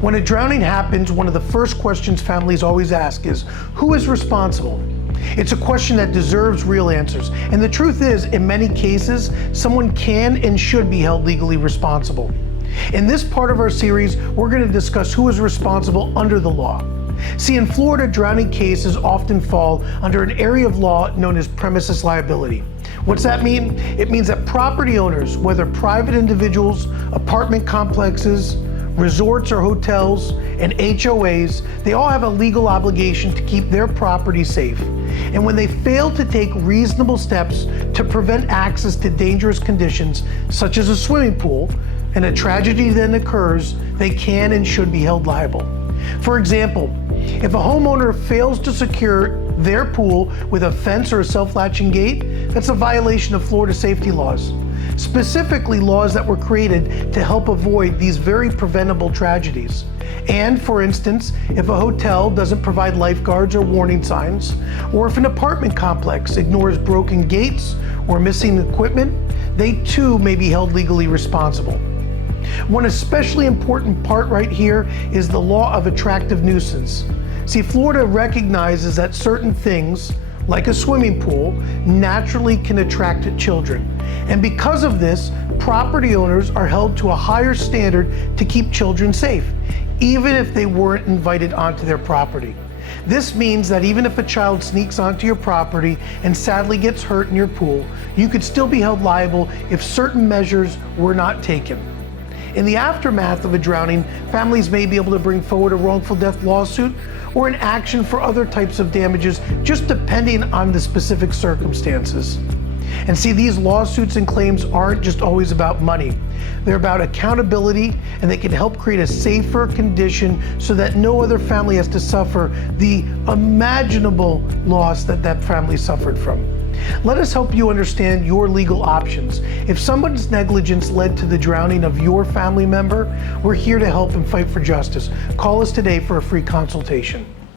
When a drowning happens, one of the first questions families always ask is, who is responsible? It's a question that deserves real answers. And the truth is, in many cases, someone can and should be held legally responsible. In this part of our series, we're going to discuss who is responsible under the law. See, in Florida, drowning cases often fall under an area of law known as premises liability. What's that mean? It means that property owners, whether private individuals, apartment complexes, resorts or hotels, and HOAs, they all have a legal obligation to keep their property safe. And when they fail to take reasonable steps to prevent access to dangerous conditions, such as a swimming pool, and a tragedy then occurs, they can and should be held liable. For example, if a homeowner fails to secure their pool with a fence or a self-latching gate, that's a violation of Florida safety laws. Specifically, laws that were created to help avoid these very preventable tragedies. And for instance, if a hotel doesn't provide lifeguards or warning signs, or if an apartment complex ignores broken gates or missing equipment, they too may be held legally responsible. One especially important part right here is the law of attractive nuisance. See, Florida recognizes that certain things, like a swimming pool, naturally can attract children. And because of this, property owners are held to a higher standard to keep children safe, even if they weren't invited onto their property. This means that even if a child sneaks onto your property and sadly gets hurt in your pool, you could still be held liable if certain measures were not taken. In the aftermath of a drowning, families may be able to bring forward a wrongful death lawsuit or an action for other types of damages, just depending on the specific circumstances. And see, these lawsuits and claims aren't just always about money. They're about accountability, and they can help create a safer condition so that no other family has to suffer the imaginable loss that that family suffered from. Let us help you understand your legal options. If someone's negligence led to the drowning of your family member, we're here to help and fight for justice. Call us today for a free consultation.